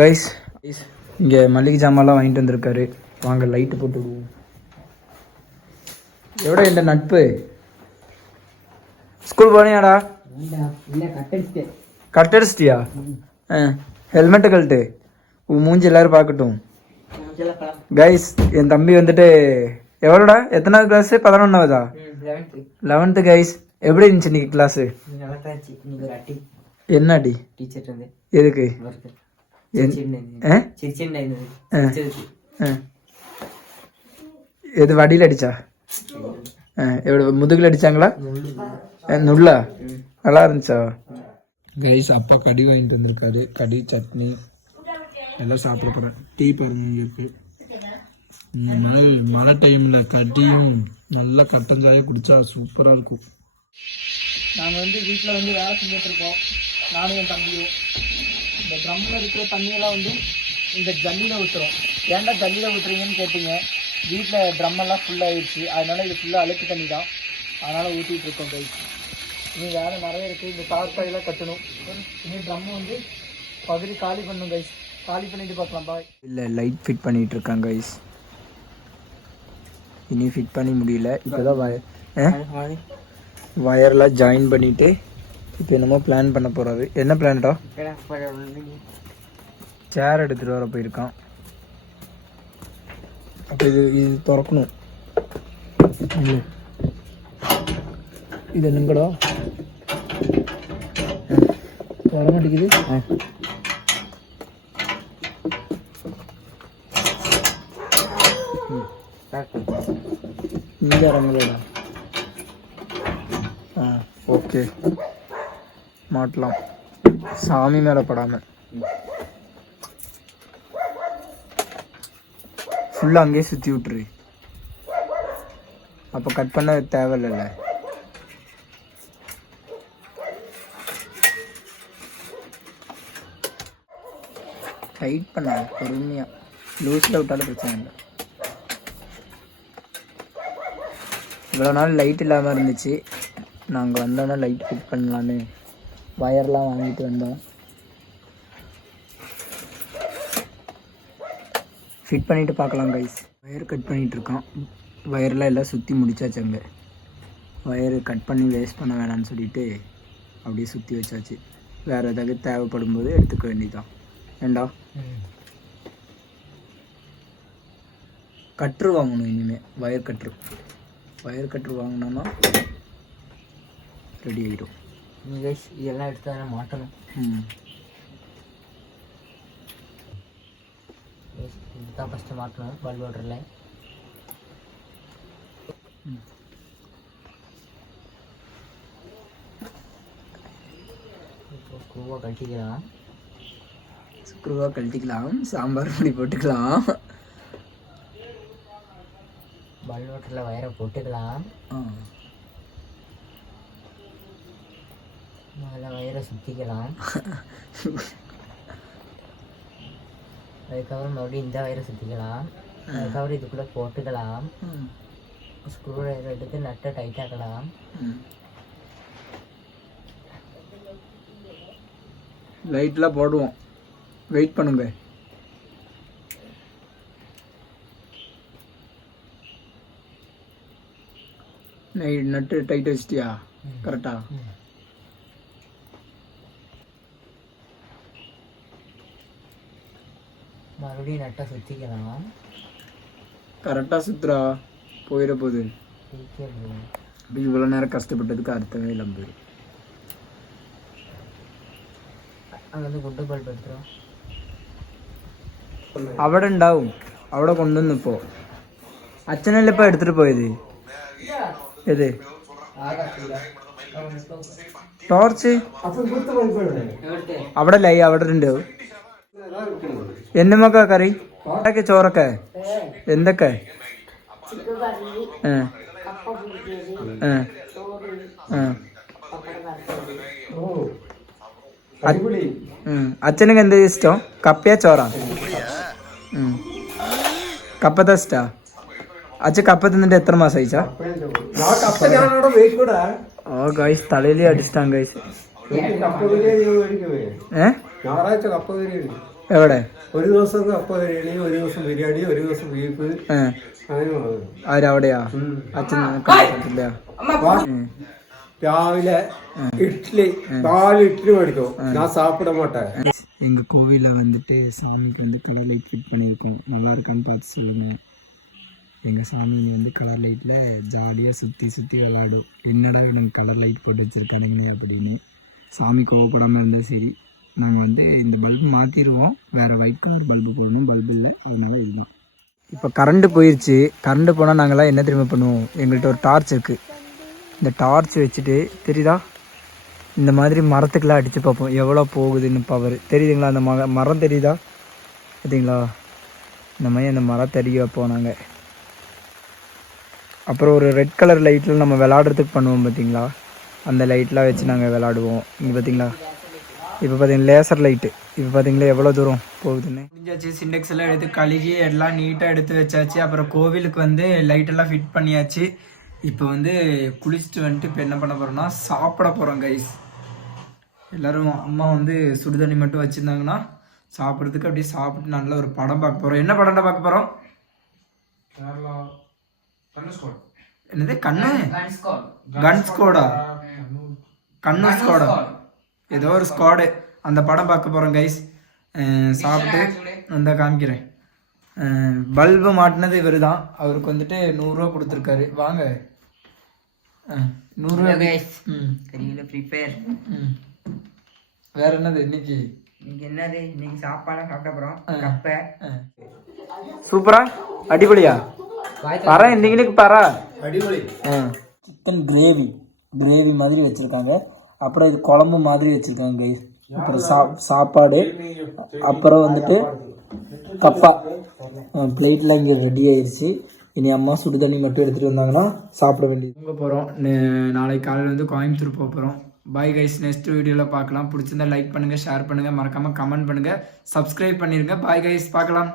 Guys இங்கே மளிகை ஜாமான்லாம் வாங்கிட்டு வந்திருக்காரு. வாங்க லைட்டு போட்டு விடுவோம். எவ்வளோ இந்த நட்பு? ஸ்கூல் போனியாடா? கட்டடிச்சிட்டியா? ஹெல்மெட்டை கழட்டு, மூஞ்சி எல்லாரும் பார்க்கட்டும். கைஸ் என் தம்பி வந்துட்டு எவ்வளோடா, எத்தனாவது கிளாஸு? 11ஆவதா? 11th guys. எப்படி இருந்துச்சு இன்னைக்கு கிளாஸு? என்ன அடி? எதுக்கு? எது வடியில் அடிச்சா? எவ்வளோ முதுகில் அடிச்சாங்களா? நுள்ளா? நல்லா இருந்துச்சா? கைஸ் அப்பா கடி வாங்கிட்டு வந்திருக்காரு. கடி சட்னி எல்லாம் சாப்பிட போகிறேன். டீ பாருங்க இருக்கு. மழை டைமில் கடியும் நல்லா கட்டஞ்சாயாக குடித்தா சூப்பராக இருக்கும். நாங்கள் வந்து வீட்டில் வந்து வேலை செஞ்சுட்ருக்கோம், நானும் என் தம்பியும். இந்த ட்ரம்மில் இருக்கிற தண்ணியெல்லாம் வந்து இந்த ஜல்லியில் ஊற்றுறோம். ஏன்டா ஜல்லியில் ஊற்றுறீங்கன்னு கேட்டிங்க. வீட்டில் ட்ரம்மெல்லாம் ஃபுல்லாகிடுச்சு, அதனால் இது ஃபுல்லாக அழுக்கு தண்ணி தான், அதனால் ஊற்றிட்டுருக்கோம். கைஸ் இன்னும் வேலை நிறைய இருக்குது. இந்த தார்பாயெல்லாம் கட்டணும். இன்னும் ட்ரம்மு வந்து பகுதி காலி பண்ணணும் கைஸ். காலி பண்ணிட்டு பார்க்கலாம். பாய். இல்லை லைட் ஃபிட் பண்ணிகிட்டு இருக்காங்க கைஸ். இனி ஃபிட் பண்ணி முடியல. இப்போ தான் வயர்லாம் ஜாயின் பண்ணிவிட்டு இப்போ என்னமோ பிளான் பண்ண போகிறாரு. என்ன பிளான்டா? சேர் எடுத்துகிட்டு வர போயிருக்கான். அப்போ இது திறக்கணும். இது என்னங்கடா வர மாட்டேங்குது. இங்கே இறங்குதா? ஓகே மாட்டலாம், சாமி மேலே படாமல். ஃபுல்லாக அங்கேயே சுற்றி விட்டுரு. அப்போ கட் பண்ண தேவையில்ல. டைட் பண்ண பொறுமையாக, லூஸில் விட்டாலும் பிரச்சனை இல்லை. இவ்வளோ நாள் லைட் இல்லாமல் இருந்துச்சு. நாங்கள் வந்தோன்னா லைட் ஃபிட் பண்ணலான்னு வயர்லாம் வாங்கிட்டு வந்தோம். ஃபிட் பண்ணிவிட்டு பார்க்கலாம் கைஸ். வயர் கட் பண்ணிகிட்ருக்கோம். வயர்லாம் எல்லாம் சுற்றி முடிச்சாச்சு. அங்கே வயர் கட் பண்ணி வேஸ்ட் பண்ண வேணான்னு சொல்லிட்டு அப்படியே சுற்றி வச்சாச்சு. வேறு ஏதாவது தேவைப்படும் போது எடுத்துக்க வேண்டியதான். ஏண்டா கட்ரு வாங்கணும் இனிமேல். வயர் கட்ரு வாங்கினோன்னா ரெடி ஆகிடும். இதெல்லாம் எடுத்து தானே மாட்டணும். இதுதான் ஃபஸ்ட்டு மாட்டணும் பல்ப் வாட்டரில். ஸ்க்ரூவாக கழட்டிக்கலாம். சாம்பார் பொடி போட்டுக்கலாம். பல்ப் வாட்டரில் வயரை போட்டுக்கலாம். முதல்ல வயரை சுற்றிக்கலாம். அதுக்கப்புறம் மறுபடியும் இந்த வயரை சுற்றிக்கலாம். அதுக்கப்புறம் இதுக்குள்ளே போட்டுக்கலாம். ஸ்க்ரூ ட்ரைவர் எடுத்து நட்டை டைட்டாக்கலாம். லைட்லாம் போடுவோம், வெயிட் பண்ணுங்க. நட்டு டைட் வச்சிட்டியா? கரெக்டா? மறுபடியும் நட்டை சுற்றிக்கலாம். கரெக்டாக சுற்றுறா, போயிட போகுது. இவ்வளோ நேரம் கஷ்டப்பட்டதுக்கு அர்த்தமே இல்லாமல் போயிடும். அங்கே வந்து குண்டு பல்ப் எடுத்துரும். അവിടെ ഉണ്ടാവും, അവിടെ കൊണ്ടുവന്നു. ഇപ്പോൾ അച്ഛനല്ലേ ഇപ്പോൾ എടുത്തിട്ട് പോയത്? ഏത് ടോർച്ച്? അവിടെ ലൈ അവിടെ ഉണ്ട്. എന്നൊക്കെ കറി ഒക്കെ ചോറൊക്കെ എന്തൊക്കെ? അച്ഛനൊക്കെ എന്താ ഇഷ്ടം? കപ്പയാ ചോറാ? കപ്പത്തെ ഇഷ്ടാ? അച്ഛൻ കപ്പ തിന്നിട്ട് എത്ര മാസം അയച്ചാ? ഓ ഗൈസ് തലയിലേ അടിച്ചിട്ടാണ് ഗൈസ്. എവിടെ? ഒരു ദിവസം കപ്പ ബിരിയാണി, ഒരു ദിവസം ബിരിയാണി, ഒരു ദിവസം ബീഫ്, അങ്ങനെ. ആരവിടെയാ? അച്ഛൻ രാവിലെ இட்லி 4 இட்லி மேடிக்கும். நான் சாப்பிட மாட்டேன். எங்கள் கோவிலில் வந்துட்டு சாமிக்கு வந்து கலர் லைட் ஃபிட் பண்ணியிருக்கோம். நல்லா இருக்கான்னு பார்த்து சொல்லுங்கள். எங்கள் சாமி வந்து கலர் லைட்டில் ஜாலியாக சுற்றி விளாடும். என்னடா எனக்கு கலர் லைட் போட்டு வச்சுருக்கானுங்க அப்படின்னு. சாமி கோவப்படாமல் இருந்தால் சரி. நாங்கள் வந்து இந்த பல்பு மாற்றிடுவோம், வேறு ஒயிட் கலர் பல்பு போடணும். பல்பு இல்லை, அதனால இதுதான். இப்போ கரண்ட்டு போயிடுச்சு. கரண்ட்டு போனால் நாங்கள்லாம் என்ன தெரியுமா பண்ணுவோம்? எங்கள்கிட்ட ஒரு டார்ச் இருக்குது. இந்த டார்ச் வச்சுட்டு தெரியுதா, இந்த மாதிரி மரத்துக்கெல்லாம் அடித்து பார்ப்போம் எவ்வளோ போகுதுன்னு பவர். தெரியுதுங்களா? அந்த மரம் தெரியுதா? பார்த்தீங்களா? இந்த மாதிரி அந்த மரத்தை அடிக்க வைப்போம் நாங்கள். அப்புறம் ஒரு ரெட் கலர் லைட்டில் நம்ம விளாடுறதுக்கு பண்ணுவோம் பார்த்தீங்களா, அந்த லைட்லாம் வச்சு நாங்கள் விளாடுவோம். இங்கே பார்த்தீங்களா, இப்போ பார்த்தீங்கன்னா லேசர் லைட்டு. இப்போ பார்த்தீங்களா எவ்வளோ தூரம் போகுதுன்னு. முடிஞ்சாச்சு. சிண்டெக்ஸ் எல்லாம் எடுத்து கழுகி எல்லாம் நீட்டாக எடுத்து வச்சாச்சு. அப்புறம் கோவிலுக்கு வந்து லைட்டெல்லாம் ஃபிட் பண்ணியாச்சு. இப்போ வந்து குளிச்சுட்டு வந்துட்டு இப்போ என்ன பண்ண போகிறோம்னா சாப்பிட போகிறோம் கைஸ். எல்லோரும் அம்மா வந்து சுடுதண்ணி மட்டும் வச்சுருந்தாங்கன்னா சாப்பிட்றதுக்கு அப்படியே சாப்பிட்டு நல்ல ஒரு படம் பார்க்க போகிறோம். என்ன படம்டா பார்க்க போகிறோம்? என்னது? கன் ஸ்குவாடா? கண்ணு ஸ்குவாடா? ஏதோ ஒரு ஸ்குவாடு. அந்த படம் பார்க்க போகிறோம் கைஸ். சாப்பிட்டு வந்தா காமிக்கிறேன். பல்பு மாட்டினது இவர் தான். அவருக்கு வந்துட்டு 100 ரூபா கொடுத்துருக்காரு. வாங்க. 100 ரூபா. Free fire. வேற என்னது இன்னைக்கு? என்னது இன்னைக்கு சாப்பாடா சாப்பிட போறோம். கப்பை சூப்பரா அடிபொலியா பரா. இன்னைக்கு பரா அடிபொலி. சிக்கன் கிரேவி மாதிரி வச்சிருக்காங்க. அப்புறம் இது குழம்பு மாதிரி வச்சிருக்காங்க கைஸ். அப்புறம் சாப்பாடு, அப்புறம் வந்துட்டு கப்பா பிளேட்டில் இங்கே ரெடி ஆயிடுச்சு. இனி அம்மா சுடு தண்ணி மட்டும் எடுத்துகிட்டு வந்தாங்கன்னா சாப்பிட வேண்டியது. தூங்க போகிறோம். நாளைக்கு காலையில் வந்து கோயம்புத்தூர் போகிறோம். Bye guys. நெக்ஸ்ட் வீடியோவில் பார்க்கலாம். பிடிச்சிருந்தா லைக் பண்ணுங்கள், ஷேர் பண்ணுங்கள், மறக்காமல் கமெண்ட் பண்ணுங்கள், சப்ஸ்கிரைப் பண்ணிடுங்க. பாய் கைஸ், பார்க்கலாம்.